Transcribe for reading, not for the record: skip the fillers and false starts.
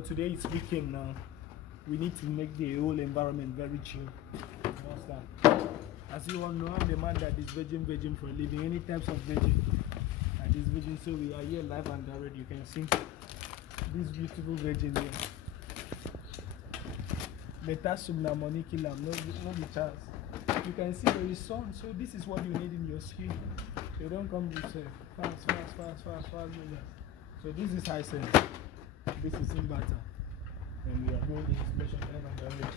today is weekend now. We need to make the whole environment very chill. You understand? As you all know, I'm the man that is virgin for a living. Any types of virgin. And this virgin, so we are here live and direct. You can see this beautiful virgin here. Better sumna money kill am, no be chance. You can see there is sun, so this is what you need in your skin. They don't come with fast. So this is high sense. This is inverter. And we are doing the inspection live and direct.